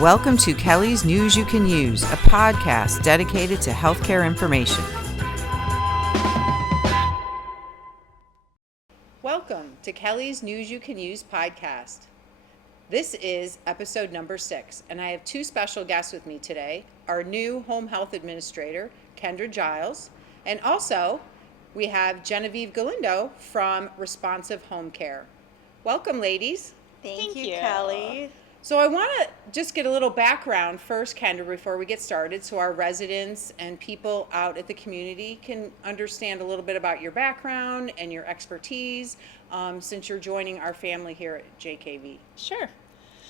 Welcome to Kellie's News You Can Use, a podcast dedicated to healthcare information. Welcome to Kellie's News You Can Use podcast. This is episode number 6, and I have two special guests with me today. Our new home health administrator, Kendra Giles, and also we have Genevieve Galindo from Responsive Home Care. Welcome, ladies. Thank you, Kellie. So I want to just get a little background first, Kendra, before we get started, so our residents and people out at the community can understand a little bit about your background and your expertise since you're joining our family here at JKV. Sure.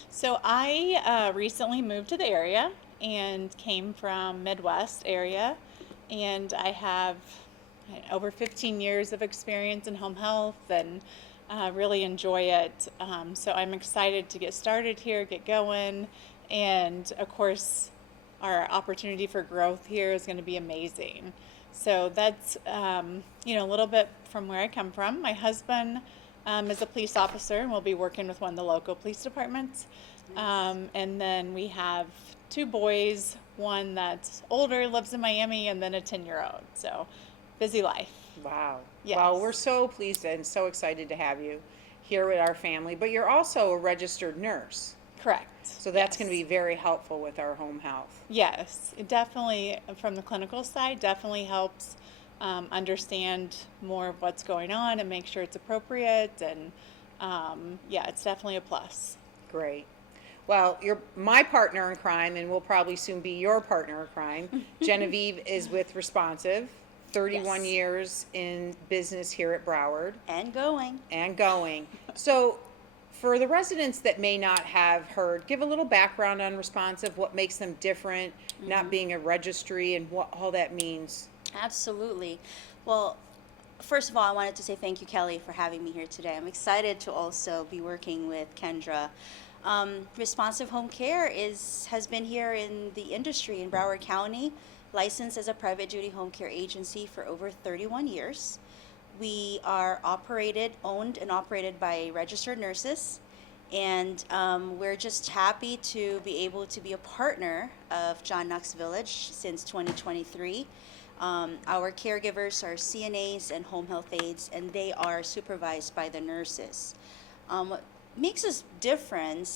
So I recently moved to the area and came from Midwest area, and I have over 15 years of experience in home health and really enjoy it. So I'm excited to get started here, get going, and of course our opportunity for growth here is going to be amazing. So that's a little bit from where I come from. My husband is a police officer and we'll be working with one of the local police departments. Nice. And then we have 2 boys, one that's older, lives in Miami, and then a 10-year-old. So busy life. Wow. Yes. Well, we're so pleased and so excited to have you here with our family, but you're also a registered nurse. Correct. So that's going to be very helpful with our home health. Yes, it definitely, from the clinical side, definitely helps understand more of what's going on and make sure it's appropriate, and it's definitely a plus. Great. Well, you're my partner in crime, and will probably soon be your partner in crime. Genevieve is with Responsive. 31 Yes. years in business here at Broward. And going. So for the residents that may not have heard, give a little background on Responsive, what makes them different, not being a registry, and what all that means. Absolutely. Well, first of all, I wanted to say thank you, Kellie, for having me here today. I'm excited to also be working with Kendra. Responsive Home Care has been here in the industry in Broward County, licensed as a private duty home care agency for over 31 years. We are owned and operated by registered nurses, and we're just happy to be able to be a partner of John Knox Village since 2023. Our caregivers are CNAs and home health aides, and they are supervised by the nurses. What makes us different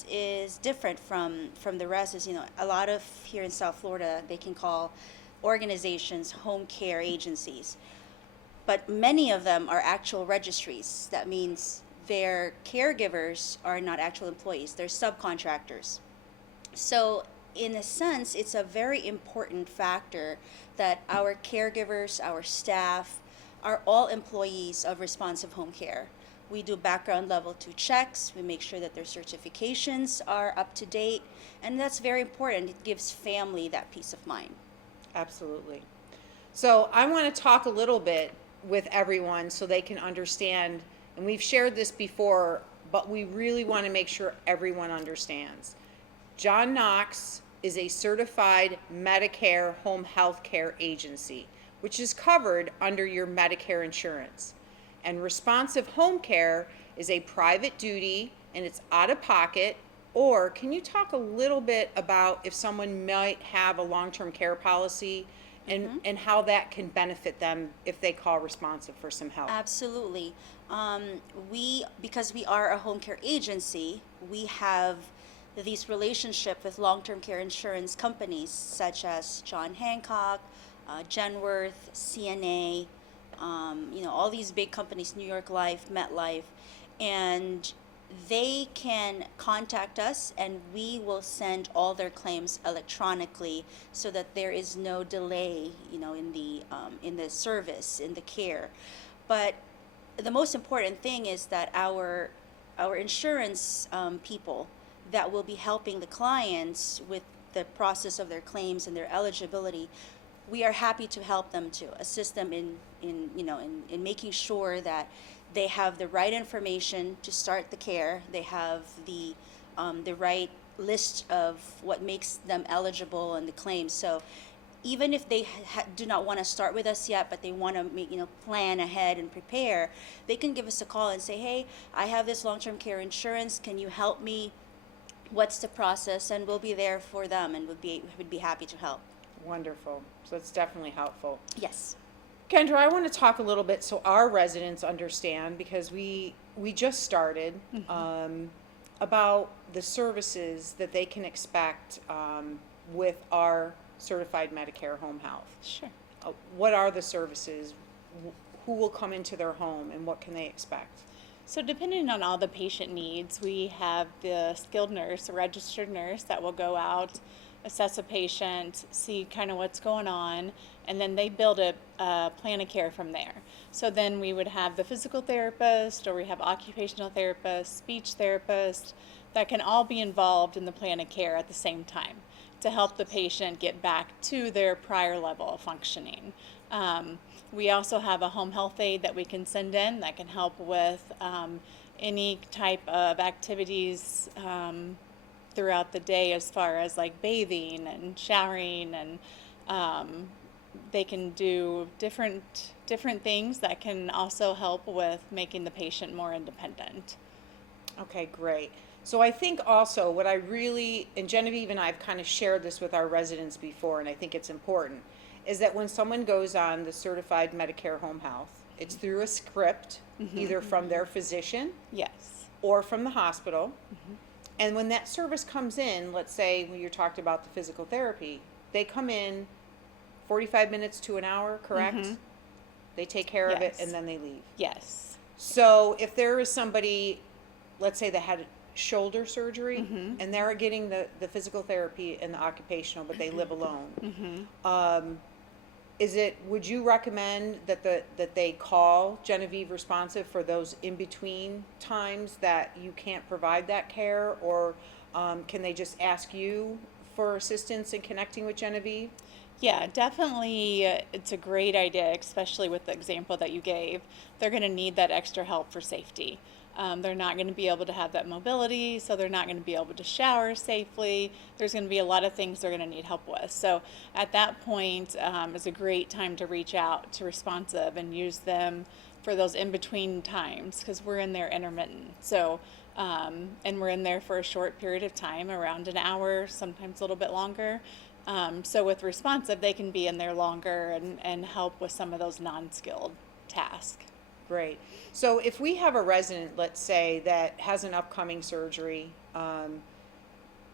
from the rest is, a lot of here in South Florida, they can call organizations home care agencies, but many of them are actual registries. That means their caregivers are not actual employees, they're subcontractors. So in a sense, it's a very important factor that our caregivers, our staff, are all employees of Responsive Home Care. We do background level 2 checks. We make sure that their certifications are up to date, and that's very important. It gives family that peace of mind. Absolutely. So I want to talk a little bit with everyone so they can understand, and we've shared this before, but we really want to make sure everyone understands. John Knox is a certified Medicare home health care agency, which is covered under your Medicare insurance. And Responsive Home Care is a private duty, and it's out of pocket. Or can you talk a little bit about if someone might have a long-term care policy and how that can benefit them if they call Responsive for some help? Absolutely. Because we are a home care agency, we have these relationships with long-term care insurance companies such as John Hancock, Genworth, CNA, all these big companies, New York Life, MetLife, and they can contact us and we will send all their claims electronically so that there is no delay, in the service, in the care. But the most important thing is that our insurance people that will be helping the clients with the process of their claims and their eligibility, we are happy to help them, to assist them in making sure that they have the right information to start the care. They have the right list of what makes them eligible and the claims. So even if they do not want to start with us yet, but they want to plan ahead and prepare, they can give us a call and say, hey, I have this long-term care insurance. Can you help me what's the process, and we'll be there for them and would be happy to help. Wonderful. So it's definitely helpful. Yes. Kendra, I want to talk a little bit so our residents understand, because we just started, about the services that they can expect with our certified Medicare home health. Sure. What are the services? Who will come into their home, and what can they expect? So depending on all the patient needs, we have the skilled nurse, a registered nurse that will go out, assess a patient, see kind of what's going on, and then they build a plan of care from there. So then we would have the physical therapist, or we have occupational therapist, speech therapist, that can all be involved in the plan of care at the same time to help the patient get back to their prior level of functioning. We also have a home health aide that we can send in that can help with any type of activities throughout the day, as far as like bathing and showering, and they can do different things that can also help with making the patient more independent. Okay, great. So I think also what I really, and Genevieve and I have kind of shared this with our residents before, and I think it's important, is that when someone goes on the certified Medicare home health, it's through a script, either from their physician Yes. or from the hospital. And when that service comes in, let's say when you talked about the physical therapy, they come in 45 minutes to an hour, correct? They take care of it Yes. and then they leave. Yes. So if there is somebody, let's say they had shoulder surgery and they're getting the physical therapy and the occupational, but they live alone, would you recommend that they call Genevieve Responsive for those in between times that you can't provide that care, or can they just ask you for assistance in connecting with Genevieve? Yeah, definitely. It's a great idea, especially with the example that you gave. They're going to need that extra help for safety. They're not going to be able to have that mobility, so they're not going to be able to shower safely. There's going to be a lot of things they're going to need help with. So at that point, it's a great time to reach out to Responsive and use them for those in-between times, because we're in there intermittent. So, and we're in there for a short period of time, around an hour, sometimes a little bit longer. So with Responsive, they can be in there longer and help with some of those non-skilled tasks. Great. So if we have a resident, let's say, that has an upcoming surgery,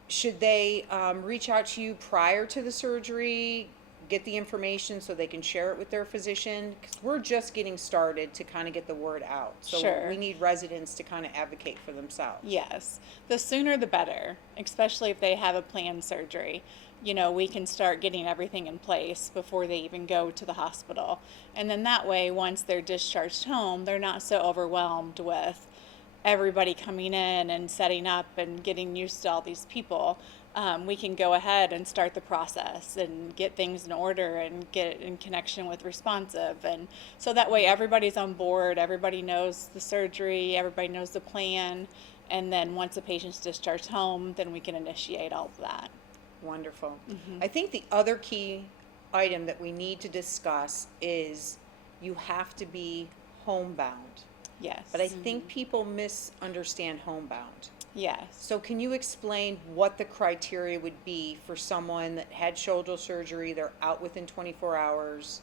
should they reach out to you prior to the surgery, get the information so they can share it with their physician? 'Cause we're just getting started to kind of get the word out. So Sure. we need residents to kind of advocate for themselves. Yes, the sooner the better, especially if they have a planned surgery. We can start getting everything in place before they even go to the hospital. And then that way, once they're discharged home, they're not so overwhelmed with everybody coming in and setting up and getting used to all these people. We can go ahead and start the process and get things in order and get in connection with Responsive. And so that way everybody's on board, everybody knows the surgery, everybody knows the plan. And then once the patient's discharged home, then we can initiate all of that. Wonderful. I think the other key item that we need to discuss is you have to be homebound. Yes. But I think people misunderstand homebound. Yes. So can you explain what the criteria would be for someone that had shoulder surgery, they're out within 24 hours?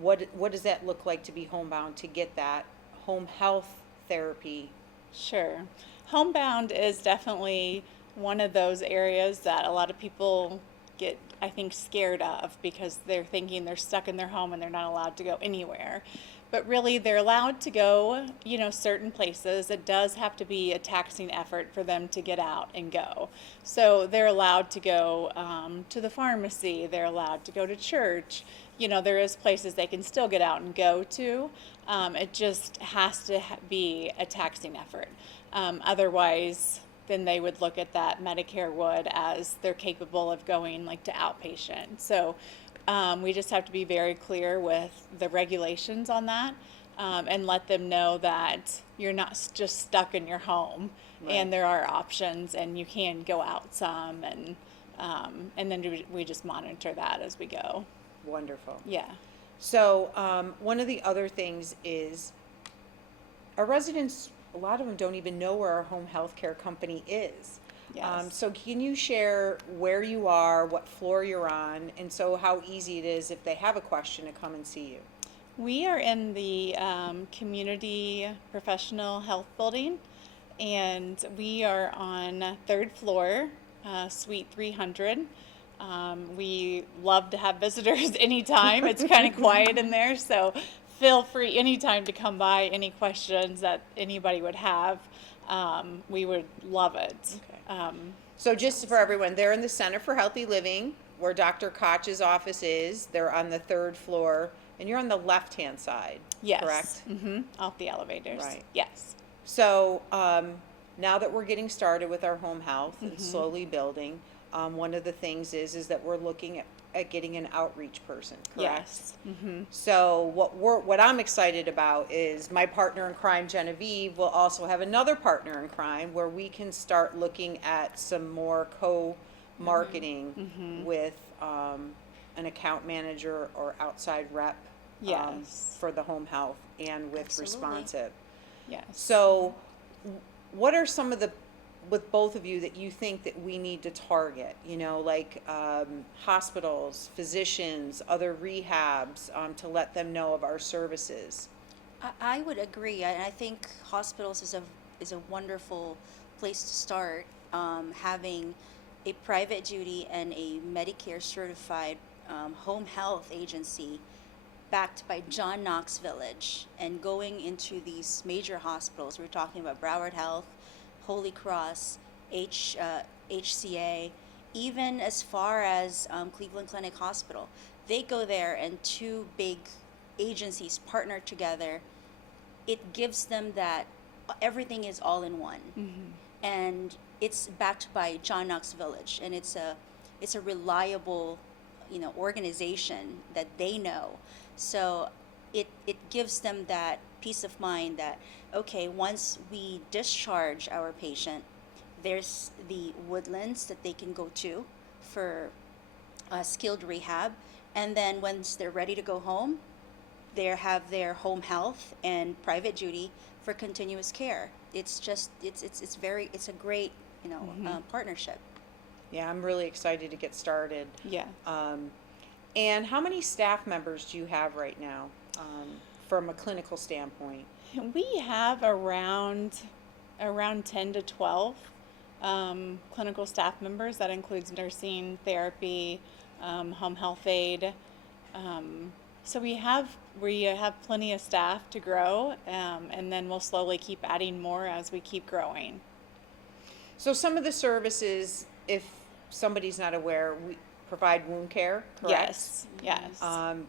What does that look like to be homebound, to get that home health therapy? Sure. Homebound is definitely one of those areas that a lot of people get, I think, scared of, because they're thinking they're stuck in their home and they're not allowed to go anywhere. But really, they're allowed to go, certain places. It does have to be a taxing effort for them to get out and go. So they're allowed to go to the pharmacy. They're allowed to go to church. There is places they can still get out and go to. It just has to be a taxing effort. Otherwise, then they would look at that, Medicare would, as they're capable of going like to outpatient. So we just have to be very clear with the regulations on that, and let them know that you're not just stuck in your home. Right. And there are options, and you can go out some, and then we just monitor that as we go. Wonderful. Yeah. So one of the other things is our residents, a lot of them don't even know where our home health care company is. Yes. So can you share where you are, what floor you're on, and so how easy it is if they have a question to come and see you? We are in the community professional health building, and we are on third floor, suite 300. We love to have visitors anytime. It's kind of quiet in there, so feel free anytime to come by. Any questions that anybody would have, we would love it. Okay. So just for everyone, they're in the Center for Healthy Living, where Dr. Koch's office is. They're on the third floor, and you're on the left-hand side, Yes. correct? Mm-hmm. Off the elevators. Right. Yes. So now that we're getting started with our home health and slowly building, one of the things is that we're looking at getting an outreach person, correct? Yes. Mm-hmm. So what I'm excited about is my partner in crime, Genevieve, will also have another partner in crime where we can start looking at some more co-marketing with an account manager or outside rep Yes. for the home health and with Absolutely. responsive. Yes. So what are some of the, with both of you, that you think that we need to target, like hospitals, physicians, other rehabs, to let them know of our services? I would agree. I think hospitals is a wonderful place to start. Having a private duty and a Medicare certified home health agency backed by John Knox Village and going into these major hospitals. We're talking about Broward Health, Holy Cross, HCA, even as far as Cleveland Clinic Hospital. They go there and two big agencies partner together. It gives them that everything is all in one. And it's backed by John Knox Village, and it's a reliable, organization that they know. So it gives them that peace of mind that, okay, once we discharge our patient, there's the Woodlands that they can go to for skilled rehab, and then once they're ready to go home, they have their home health and private duty for continuous care. It's just it's a great partnership. Yeah, I'm really excited to get started. Yeah. And how many staff members do you have right now, from a clinical standpoint? We have around 10 to 12 clinical staff members. That includes nursing, therapy, home health aide. So we have plenty of staff to grow, and then we'll slowly keep adding more as we keep growing. So some of the services, if somebody's not aware, we provide wound care, correct? Yes. Yes.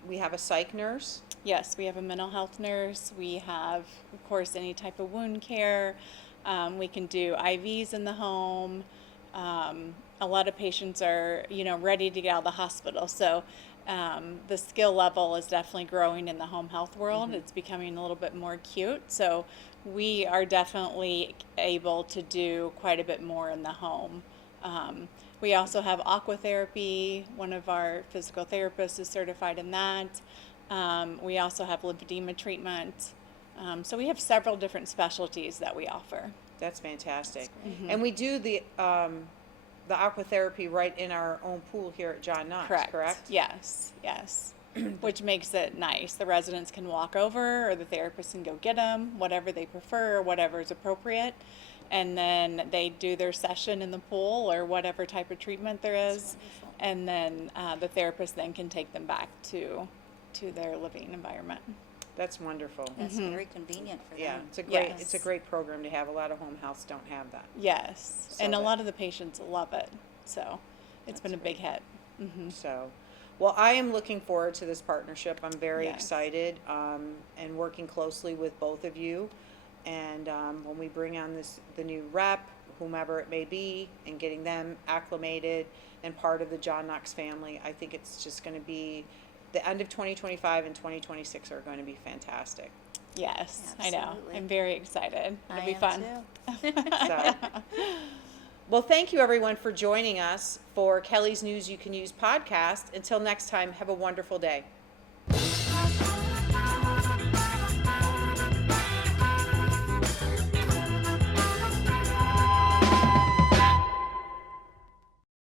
We have a psych nurse. Yes, we have a mental health nurse. We have, of course, any type of wound care. We can do IVs in the home. A lot of patients are, ready to get out of the hospital. So the skill level is definitely growing in the home health world. It's becoming a little bit more acute. So we are definitely able to do quite a bit more in the home. We also have aqua therapy. One of our physical therapists is certified in that. We also have lymphedema treatment. So we have several different specialties that we offer. That's fantastic. And we do the aqua therapy right in our own pool here at John Knox, correct? Yes, yes. Which makes it nice. The residents can walk over, or the therapist can go get them, whatever they prefer, whatever is appropriate. And then they do their session in the pool or whatever type of treatment there is. And then the therapist then can take them back to their living environment. That's wonderful. That's very convenient for them. Yeah, Yes. it's a great program to have. A lot of home healths don't have that. Yes, So and a that- lot of the patients love it. So it's been a big hit. So, well, I am looking forward to this partnership. I'm very Yes. excited, and working closely with both of you. And when we bring on the new rep, whomever it may be, and getting them acclimated and part of the John Knox family, I think it's just going to be, the end of 2025 and 2026 are going to be fantastic. Yes, I know. Absolutely. I'm very excited. It'll I be am fun. too. So, well, thank you everyone for joining us for Kelly's News You Can Use podcast. Until next time, have a wonderful day.